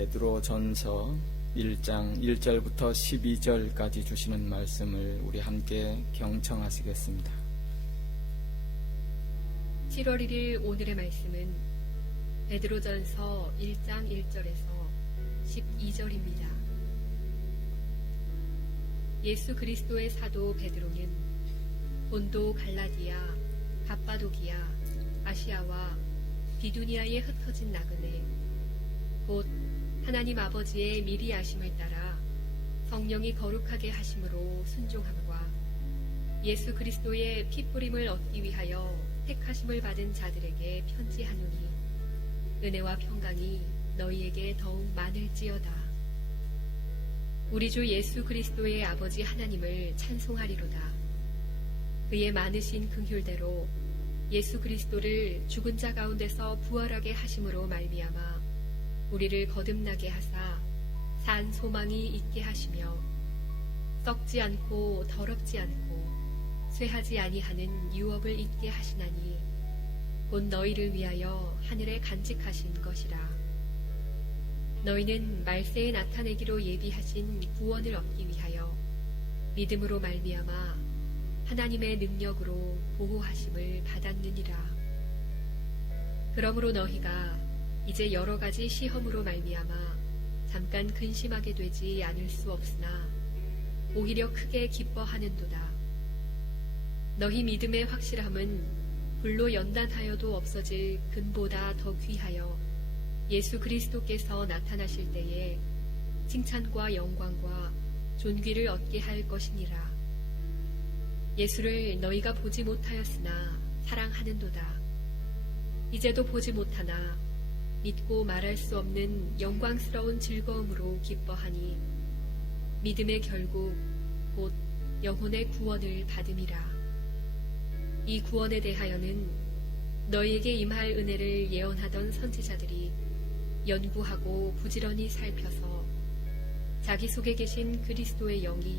베드로전서 1장 1절부터 12절까지 주시는 말씀을 우리 함께 경청하시겠습니다. 7월 1일 오늘의 말씀은 베드로전서 1장 1절에서 12절입니다. 예수 그리스도의 사도 베드로는 본도, 갈라디아, 갑바도기아, 아시아와 비두니아에 흩어진 나그네 곧 하나님 아버지의 미리 아심을 따라 성령이 거룩하게 하심으로 순종함과 예수 그리스도의 피뿌림을 얻기 위하여 택하심을 받은 자들에게 편지하노니 은혜와 평강이 너희에게 더욱 많을지어다. 우리 주 예수 그리스도의 아버지 하나님을 찬송하리로다. 그의 많으신 긍휼대로 예수 그리스도를 죽은 자 가운데서 부활하게 하심으로 말미암아 우리를 거듭나게 하사 산 소망이 있게 하시며 썩지 않고 더럽지 않고 쇠하지 아니하는 유업을 있게 하시나니 곧 너희를 위하여 하늘에 간직하신 것이라. 너희는 말세에 나타내기로 예비하신 구원을 얻기 위하여 믿음으로 말미암아 하나님의 능력으로 보호하심을 받았느니라. 그러므로 너희가 이제 여러 가지 시험으로 말미암아 잠깐 근심하게 되지 않을 수 없으나 오히려 크게 기뻐하는도다. 너희 믿음의 확실함은 불로 연단하여도 없어질 금보다 더 귀하여 예수 그리스도께서 나타나실 때에 칭찬과 영광과 존귀를 얻게 할 것이니라. 예수를 너희가 보지 못하였으나 사랑하는도다. 이제도 보지 못하나 믿고 말할 수 없는 영광스러운 즐거움으로 기뻐하니 믿음의 결국 곧 영혼의 구원을 받음이라. 이 구원에 대하여는 너희에게 임할 은혜를 예언하던 선지자들이 연구하고 부지런히 살펴서 자기 속에 계신 그리스도의 영이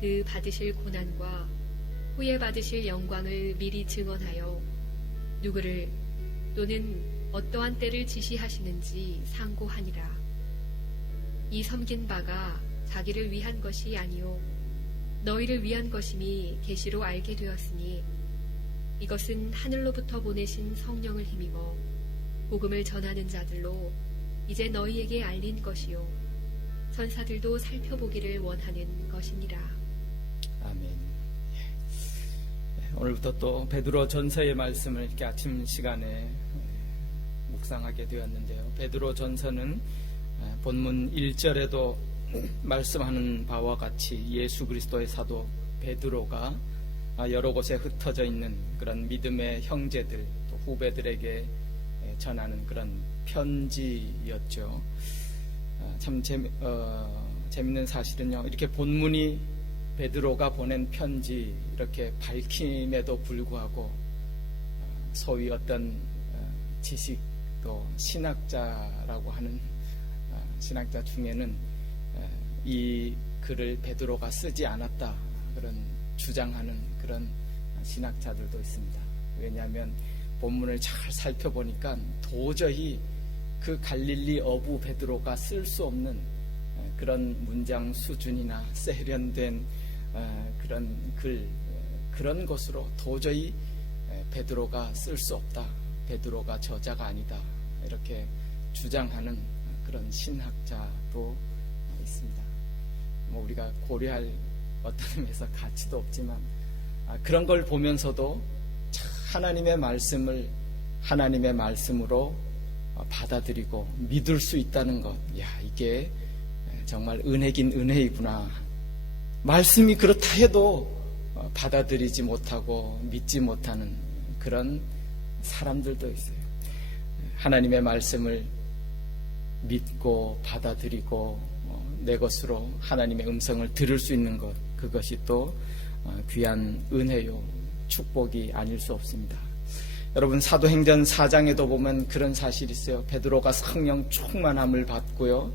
그 받으실 고난과 후에 받으실 영광을 미리 증언하여 누구를 또는 어떠한 때를 지시하시는지 상고하니라. 이 섬긴 바가 자기를 위한 것이 아니요 너희를 위한 것임이 계시로 알게 되었으니 이것은 하늘로부터 보내신 성령을 힘입어 복음을 전하는 자들로 이제 너희에게 알린 것이요 천사들도 살펴보기를 원하는 것이니라. 아멘. 오늘부터 또 베드로전서의 말씀을 이렇게 아침 시간에 묵상하게 되었는데요. 베드로전서는 본문 1절에도 말씀하는 바와 같이 예수 그리스도의 사도 베드로가 여러 곳에 흩어져 있는 그런 믿음의 형제들 또 후배들에게 전하는 그런 편지였죠. 참 재밌는 사실은요, 이렇게 본문이 베드로가 보낸 편지 이렇게 밝힘에도 불구하고 소위 어떤 지식 또 신학자라고 하는 신학자 중에는 이 글을 베드로가 쓰지 않았다 그런 주장하는 그런 신학자들도 있습니다. 왜냐하면 본문을 잘 살펴보니까 도저히 그 갈릴리 어부 베드로가 쓸 수 없는 그런 문장 수준이나 세련된 그런 글, 그런 것으로 도저히 베드로가 쓸 수 없다. 베드로가 저자가 아니다. 이렇게 주장하는 그런 신학자도 있습니다. 뭐 우리가 고려할 어떤 의미에서 가치도 없지만 그런 걸 보면서도 하나님의 말씀을 하나님의 말씀으로 받아들이고 믿을 수 있다는 것, 이게 정말 은혜긴 은혜이구나. 말씀이 그렇다 해도 받아들이지 못하고 믿지 못하는 그런 사람들도 있어요. 하나님의 말씀을 믿고 받아들이고 내 것으로 하나님의 음성을 들을 수 있는 것, 그것이 또 귀한 은혜요 축복이 아닐 수 없습니다. 여러분, 사도행전 4장에도 보면 그런 사실이 있어요. 베드로가 성령 충만함을 받고요,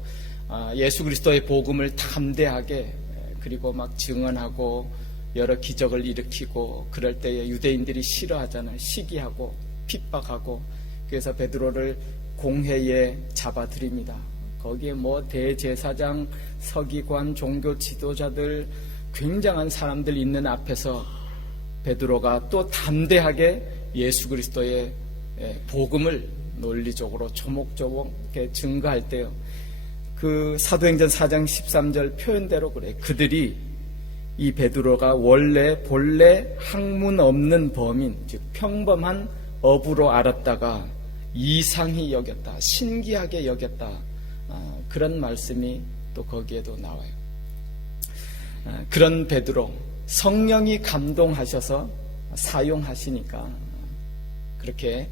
예수 그리스도의 복음을 담대하게 그리고 막 증언하고 여러 기적을 일으키고 그럴 때에 유대인들이 싫어하잖아요. 시기하고 핍박하고. 그래서 베드로를 공회에 잡아들입니다. 거기에 뭐 대제사장, 서기관, 종교 지도자들, 굉장한 사람들 있는 앞에서 베드로가 또 담대하게 예수 그리스도의 복음을 논리적으로 조목조목 증거할 때요, 그 사도행전 4장 13절 표현대로 그래. 그들이 이 베드로가 본래 학문 없는 범인, 즉 평범한 어부로 알았다가 이상히 여겼다, 신기하게 여겼다, 그런 말씀이 또 거기에도 나와요. 그런 베드로, 성령이 감동하셔서 사용하시니까 그렇게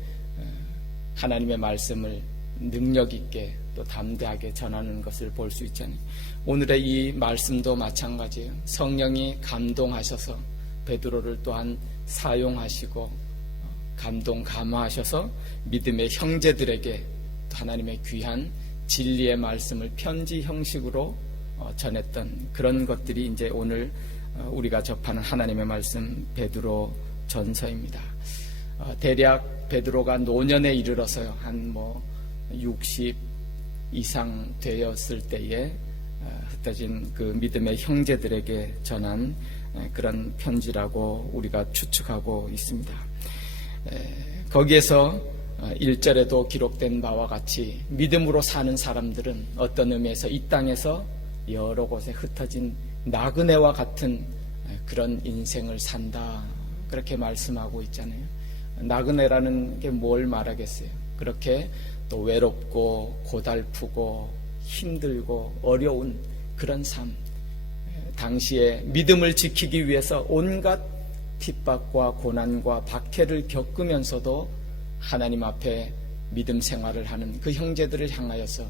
하나님의 말씀을 능력 있게 또 담대하게 전하는 것을 볼 수 있잖아요. 오늘의 이 말씀도 마찬가지예요. 성령이 감동하셔서 베드로를 또한 사용하시고 감동 감화하셔서 믿음의 형제들에게 하나님의 귀한 진리의 말씀을 편지 형식으로 전했던 그런 것들이 이제 오늘 우리가 접하는 하나님의 말씀 베드로 전서입니다. 대략 베드로가 노년에 이르러서요, 한 60 이상 되었을 때에 흩어진 그 믿음의 형제들에게 전한 그런 편지라고 우리가 추측하고 있습니다. 거기에서 1절에도 기록된 바와 같이 믿음으로 사는 사람들은 어떤 의미에서 이 땅에서 여러 곳에 흩어진 나그네와 같은 그런 인생을 산다, 그렇게 말씀하고 있잖아요. 나그네라는 게 뭘 말하겠어요? 그렇게 또 외롭고 고달프고 힘들고 어려운 그런 삶, 당시에 믿음을 지키기 위해서 온갖 핍박과 고난과 박해를 겪으면서도 하나님 앞에 믿음 생활을 하는 그 형제들을 향하여서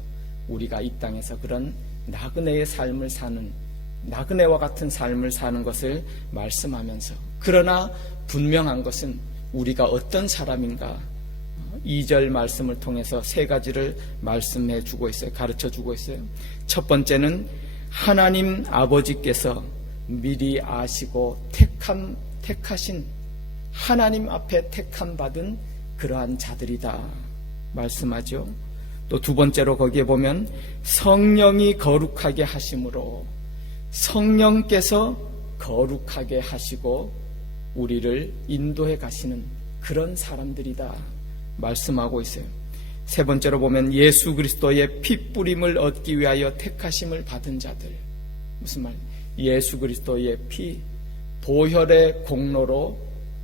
우리가 이 땅에서 그런 나그네의 삶을 사는, 나그네와 같은 삶을 사는 것을 말씀하면서, 그러나 분명한 것은 우리가 어떤 사람인가, 2절 말씀을 통해서 세 가지를 말씀해 주고 있어요. 가르쳐 주고 있어요. 첫 번째는 하나님 아버지께서 미리 아시고 택하신, 하나님 앞에 택함 받은 그러한 자들이다 말씀하죠. 또 두 번째로 거기에 보면 성령이 거룩하게 하심으로, 성령께서 거룩하게 하시고 우리를 인도해 가시는 그런 사람들이다 말씀하고 있어요. 세 번째로 보면 예수 그리스도의 핏뿌림을 얻기 위하여 택하심을 받은 자들. 무슨 말? 예수 그리스도의 피, 보혈의 공로로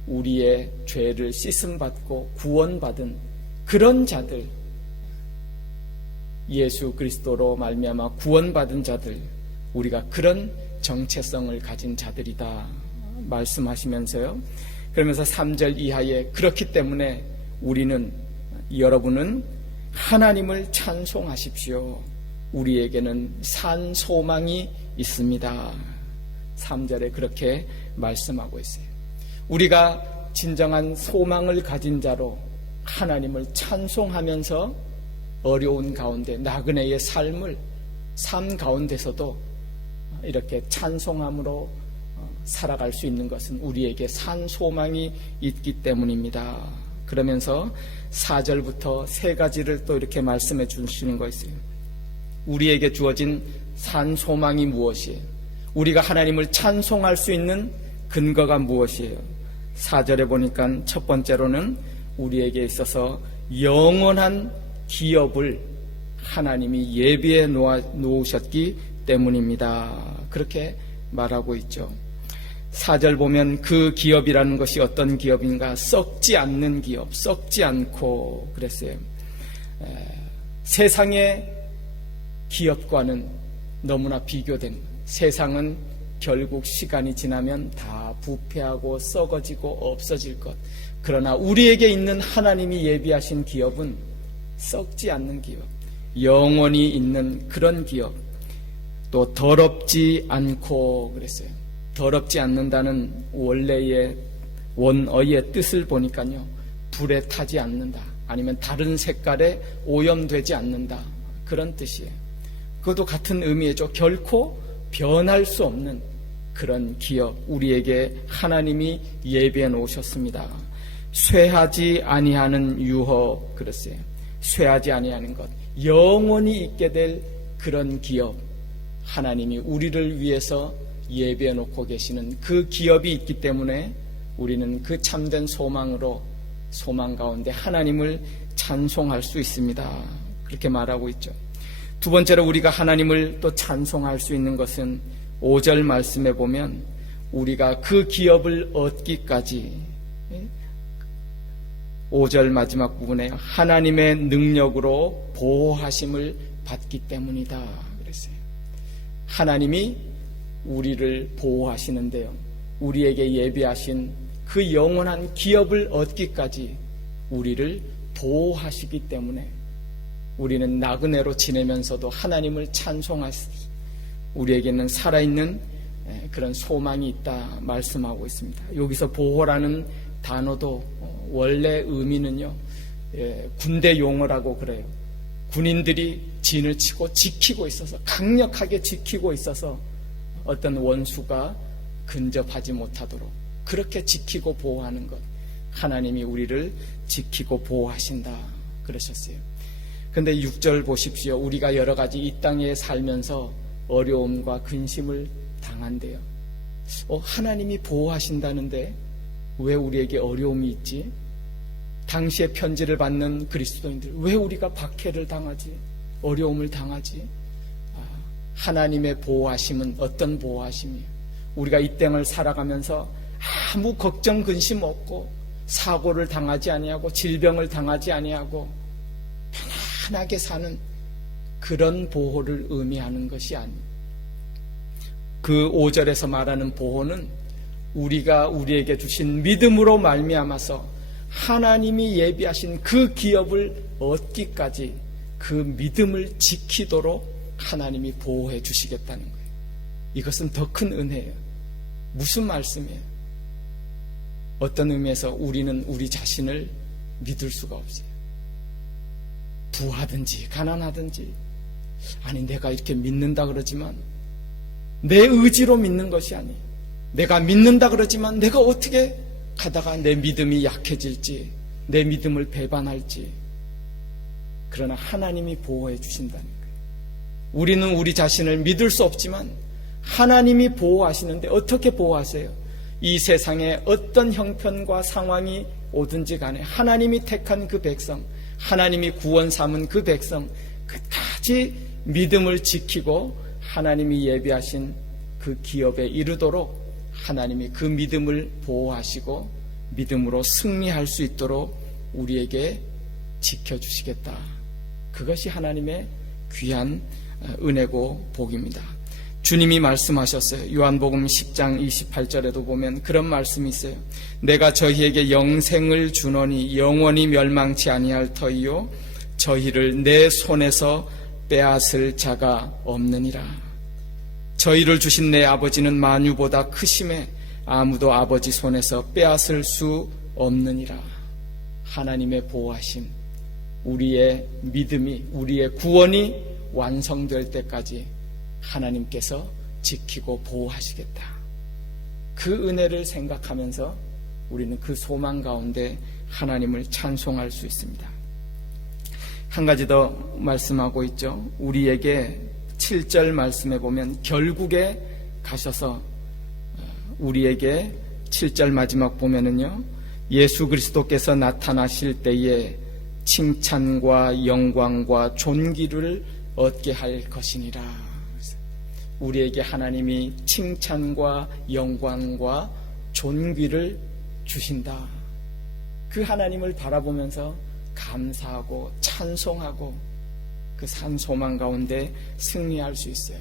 우리의 죄를 씻음받고 구원받은 그런 자들, 예수 그리스도로 말미암아 구원받은 자들, 우리가 그런 정체성을 가진 자들이다 말씀하시면서요, 그러면서 3절 이하에 그렇기 때문에 우리는, 여러분은 하나님을 찬송하십시오. 우리에게는 산 소망이 있습니다. 3절에 그렇게 말씀하고 있어요. 우리가 진정한 소망을 가진 자로 하나님을 찬송하면서 어려운 가운데 나그네의 삶 가운데서도 이렇게 찬송함으로 살아갈 수 있는 것은 우리에게 산 소망이 있기 때문입니다. 그러면서 4절부터 세 가지를 또 이렇게 말씀해 주시는 거 있어요. 우리에게 주어진 산 소망이 무엇이에요? 우리가 하나님을 찬송할 수 있는 근거가 무엇이에요? 4절에 보니까 첫 번째로는 우리에게 있어서 영원한 기업을 하나님이 예비해 놓으셨기 때문입니다. 그렇게 말하고 있죠. 4절 보면 그 기업이라는 것이 어떤 기업인가? 썩지 않는 기업, 썩지 않고 그랬어요. 세상의 기업과는 너무나 비교된, 세상은 결국 시간이 지나면 다 부패하고 썩어지고 없어질 것. 그러나 우리에게 있는 하나님이 예비하신 기업은 썩지 않는 기업, 영원히 있는 그런 기업, 또 더럽지 않고 그랬어요. 더럽지 않는다는 원래의 원어의 뜻을 보니까요, 불에 타지 않는다, 아니면 다른 색깔에 오염되지 않는다, 그런 뜻이에요. 그것도 같은 의미죠. 결코 변할 수 없는 그런 기업, 우리에게 하나님이 예비해 놓으셨습니다. 쇠하지 아니하는 유허, 그랬어요. 쇠하지 아니하는 것, 영원히 있게 될 그런 기업, 하나님이 우리를 위해서 예비해 놓고 계시는 그 기업이 있기 때문에 우리는 그 참된 소망으로 소망 가운데 하나님을 찬송할 수 있습니다. 그렇게 말하고 있죠. 두 번째로 우리가 하나님을 또 찬송할 수 있는 것은 5절 말씀에 보면 우리가 그 기업을 얻기까지 5절 마지막 부분에 하나님의 능력으로 보호하심을 받기 때문이다 그랬어요. 하나님이 우리를 보호하시는데요, 우리에게 예비하신 그 영원한 기업을 얻기까지 우리를 보호하시기 때문에 우리는 나그네로 지내면서도 하나님을 찬송할 수, 우리에게는 살아있는 그런 소망이 있다 말씀하고 있습니다. 여기서 보호라는 단어도 원래 의미는요, 군대 용어라고 그래요. 군인들이 진을 치고 지키고 있어서, 강력하게 지키고 있어서 어떤 원수가 근접하지 못하도록 그렇게 지키고 보호하는 것, 하나님이 우리를 지키고 보호하신다 그러셨어요. 근데 6절 보십시오. 우리가 여러 가지 이 땅에 살면서 어려움과 근심을 당한대요. 하나님이 보호하신다는데 왜 우리에게 어려움이 있지? 당시에 편지를 받는 그리스도인들, 왜 우리가 박해를 당하지? 어려움을 당하지? 하나님의 보호하심은 어떤 보호하심이에요? 우리가 이 땅을 살아가면서 아무 걱정 근심 없고 사고를 당하지 아니하고 질병을 당하지 아니하고 편안하게 사는 그런 보호를 의미하는 것이 아니에요. 그 5절에서 말하는 보호는 우리가 우리에게 주신 믿음으로 말미암아서 하나님이 예비하신 그 기업을 얻기까지 그 믿음을 지키도록 하나님이 보호해 주시겠다는 거예요. 이것은 더 큰 은혜예요. 무슨 말씀이에요? 어떤 의미에서 우리는 우리 자신을 믿을 수가 없어요. 부하든지 가난하든지, 아니 내가 이렇게 믿는다 그러지만 내 의지로 믿는 것이 아니에요. 내가 믿는다 그러지만 내가 어떻게 가다가 내 믿음이 약해질지, 내 믿음을 배반할지, 그러나 하나님이 보호해 주신다는 거예요. 우리는 우리 자신을 믿을 수 없지만 하나님이 보호하시는데 어떻게 보호하세요? 이 세상에 어떤 형편과 상황이 오든지 간에 하나님이 택한 그 백성, 하나님이 구원 삼은 그 백성 끝까지 믿음을 지키고 하나님이 예비하신 그 기업에 이르도록 하나님이 그 믿음을 보호하시고 믿음으로 승리할 수 있도록 우리에게 지켜주시겠다. 그것이 하나님의 귀한 은혜고 복입니다. 주님이 말씀하셨어요. 요한복음 10장 28절에도 보면 그런 말씀이 있어요. 내가 저희에게 영생을 주노니 영원히 멸망치 아니할 터이요 저희를 내 손에서 빼앗을 자가 없느니라. 저희를 주신 내 아버지는 만유보다 크심에 아무도 아버지 손에서 빼앗을 수 없느니라. 하나님의 보호하심, 우리의 믿음이, 우리의 구원이 완성될 때까지 하나님께서 지키고 보호하시겠다. 그 은혜를 생각하면서 우리는 그 소망 가운데 하나님을 찬송할 수 있습니다. 한 가지 더 말씀하고 있죠. 우리에게 7절 말씀에 보면 결국에 가셔서 우리에게 7절 마지막 보면은요, 예수 그리스도께서 나타나실 때에 칭찬과 영광과 존귀를 얻게 할 것이니라. 우리에게 하나님이 칭찬과 영광과 존귀를 주신다. 그 하나님을 바라보면서 감사하고 찬송하고 그 산 소망 가운데 승리할 수 있어요.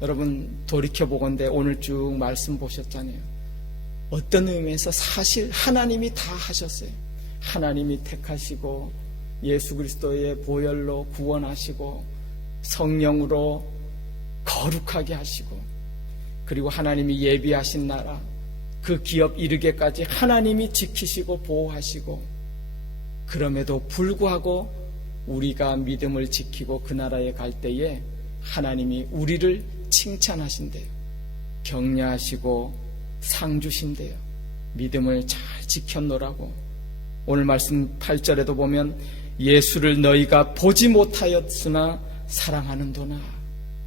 여러분 돌이켜보건대 오늘 쭉 말씀 보셨잖아요. 어떤 의미에서 사실 하나님이 다 하셨어요. 하나님이 택하시고 예수 그리스도의 보혈로 구원하시고 성령으로 거룩하게 하시고, 그리고 하나님이 예비하신 나라 그 기업 이르게까지 하나님이 지키시고 보호하시고, 그럼에도 불구하고 우리가 믿음을 지키고 그 나라에 갈 때에 하나님이 우리를 칭찬하신대요. 격려하시고 상 주신대요. 믿음을 잘 지켰노라고. 오늘 말씀 8절에도 보면 예수를 너희가 보지 못하였으나 사랑하는도나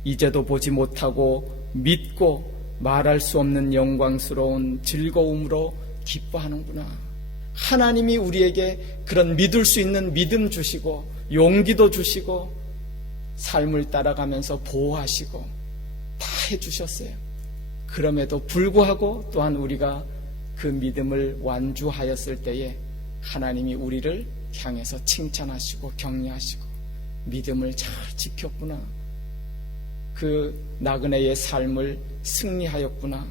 이제도 보지 못하고 믿고 말할 수 없는 영광스러운 즐거움으로 기뻐하는구나. 하나님이 우리에게 그런 믿을 수 있는 믿음 주시고 용기도 주시고 삶을 따라가면서 보호하시고 다 해주셨어요. 그럼에도 불구하고 또한 우리가 그 믿음을 완주하였을 때에 하나님이 우리를 향해서 칭찬하시고 격려하시고 믿음을 잘 지켰구나. 그 나그네의 삶을 승리하였구나.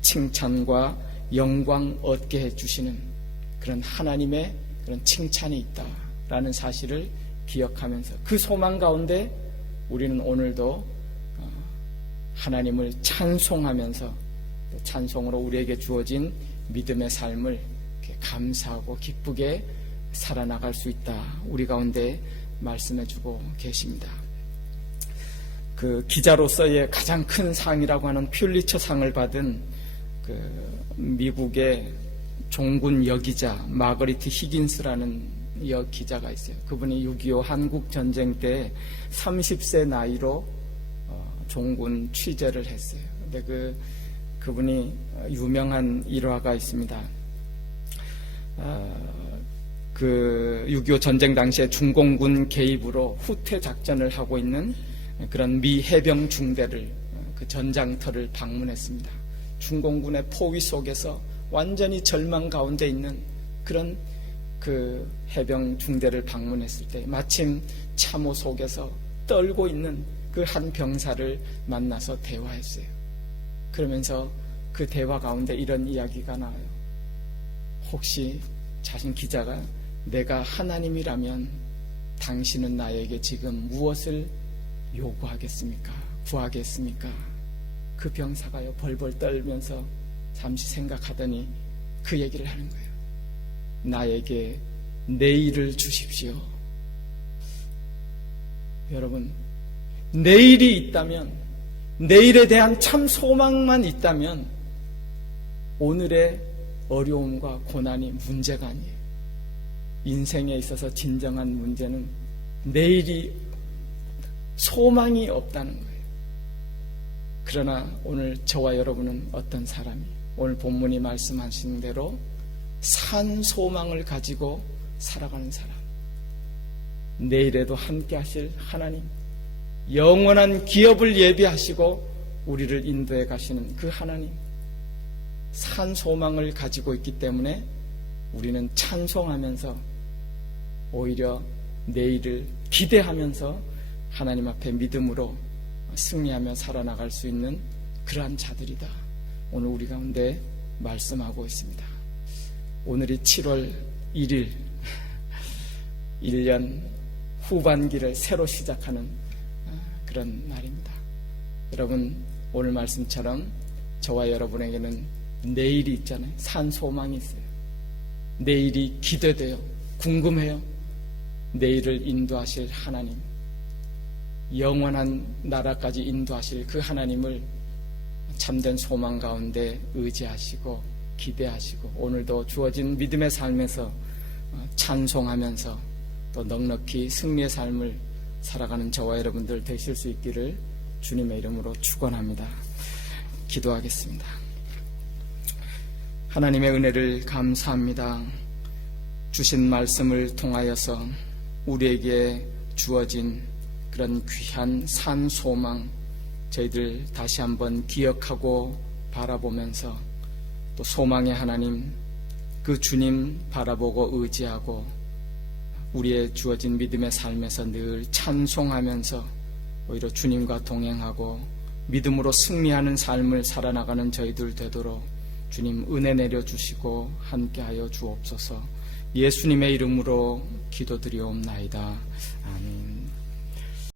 칭찬과 영광 얻게 해주시는 그런 하나님의 그런 칭찬이 있다라는 사실을 기억하면서 그 소망 가운데 우리는 오늘도 하나님을 찬송하면서 또 찬송으로 우리에게 주어진 믿음의 삶을 이렇게 감사하고 기쁘게 살아나갈 수 있다. 우리 가운데 말씀해주고 계십니다. 그 기자로서의 가장 큰 상이라고 하는 퓰리처 상을 받은 그 미국의 종군 여기자 마거리트 히긴스라는 여기자가 있어요. 그분이 6.25 한국 전쟁 때 30세 나이로 종군 취재를 했어요. 근데 그분이 유명한 일화가 있습니다. 그 6.25 전쟁 당시에 중공군 개입으로 후퇴 작전을 하고 있는 그런 미 해병 중대를 그 전장터를 방문했습니다. 중공군의 포위 속에서 완전히 절망 가운데 있는 그런 그 해병 중대를 방문했을 때 마침 참호 속에서 떨고 있는 그 한 병사를 만나서 대화했어요. 그러면서 그 대화 가운데 이런 이야기가 나와요. 혹시 자신 기자가 내가 하나님이라면 당신은 나에게 지금 무엇을 요구하겠습니까? 구하겠습니까? 그 병사가요 벌벌 떨면서 잠시 생각하더니 그 얘기를 하는 거예요. 나에게 내일을 주십시오. 여러분, 내일이 있다면, 내일에 대한 참 소망만 있다면 오늘의 어려움과 고난이 문제가 아니에요. 인생에 있어서 진정한 문제는 내일이 소망이 없다는 거예요. 그러나 오늘 저와 여러분은 어떤 사람이 오늘 본문이 말씀하신 대로 산 소망을 가지고 살아가는 사람, 내일에도 함께 하실 하나님, 영원한 기업을 예비하시고 우리를 인도해 가시는 그 하나님, 산 소망을 가지고 있기 때문에 우리는 찬송하면서 오히려 내일을 기대하면서 하나님 앞에 믿음으로 승리하며 살아나갈 수 있는 그러한 자들이다. 오늘 우리 가운데 말씀하고 있습니다. 오늘이 7월 1일 1년 후반기를 새로 시작하는 그런 날입니다. 여러분, 오늘 말씀처럼 저와 여러분에게는 내일이 있잖아요. 산 소망이 있어요. 내일이 기대돼요. 궁금해요. 내일을 인도하실 하나님, 영원한 나라까지 인도하실 그 하나님을 참된 소망 가운데 의지하시고 기대하시고 오늘도 주어진 믿음의 삶에서 찬송하면서 또 넉넉히 승리의 삶을 살아가는 저와 여러분들 되실 수 있기를 주님의 이름으로 축원합니다. 기도하겠습니다. 하나님의 은혜를 감사합니다. 주신 말씀을 통하여서 우리에게 주어진 그런 귀한 산 소망 저희들 다시 한번 기억하고 바라보면서 또 소망의 하나님 그 주님 바라보고 의지하고 우리의 주어진 믿음의 삶에서 늘 찬송하면서 오히려 주님과 동행하고 믿음으로 승리하는 삶을 살아나가는 저희들 되도록 주님 은혜 내려주시고 함께하여 주옵소서. 예수님의 이름으로 기도드리옵나이다. 아멘.